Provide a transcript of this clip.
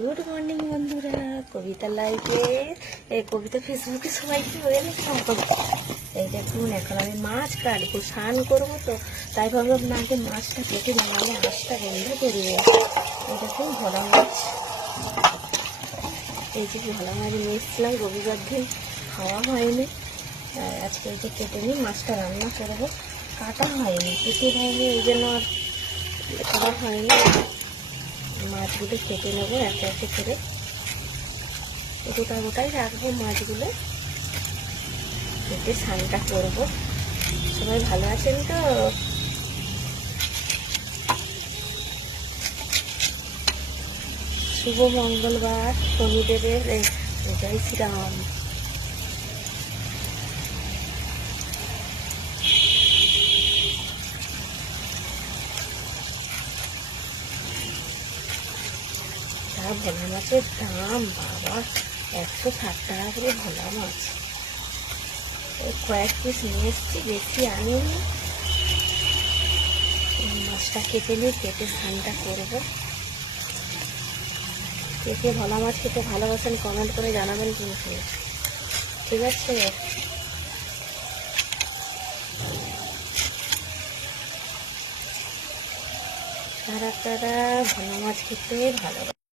Good morning বন্ধুরা, কবিতা লাইভে কবিতা ফেসবুকে সবাইকে ওয়েলকাম করবো। এই দেখুন, এখন আমি মাছ কাটবো, স্নান করবো, তো তাই ভাবলাম না আগে মাছটা কেটে নামালে আঁশটা বন্ধ করবে। এই দেখুন ভোলা মাছ, এই যে ভোলা মাছ নিয়ে এসেছিলাম, রবিবার দিন খাওয়া হয়নি, আজকে এই যে কেটে নিই, মাছটা রান্না করবো। কাটা হয়নি, কেটে হয়নি, এই জন্য আর করা হয়নি। মাছগুলো কেটে নেবো একে একে করে, গোটাই রাখবো মাছগুলো, কেটে স্নানটা করবো। সবাই ভালো আছেন তো? শুভ মঙ্গলবার, শনিদেবের জয় শ্রীরাম। তা ভোলা মাছের দাম বাবা, 160 টাকা করে ভোলা মাছ। কয়েক পিস নিয়ে এসছি, বেশি আনিনি। মাছটা কেটে নিই, কেটে স্নানটা করবো। কে ভোলা মাছ খেতে ভালোবাসেন কমেন্ট করে জানাবেন কিন্তু, ঠিক আছে? সারা ভোলা মাছ খেতে ভালোবাসে।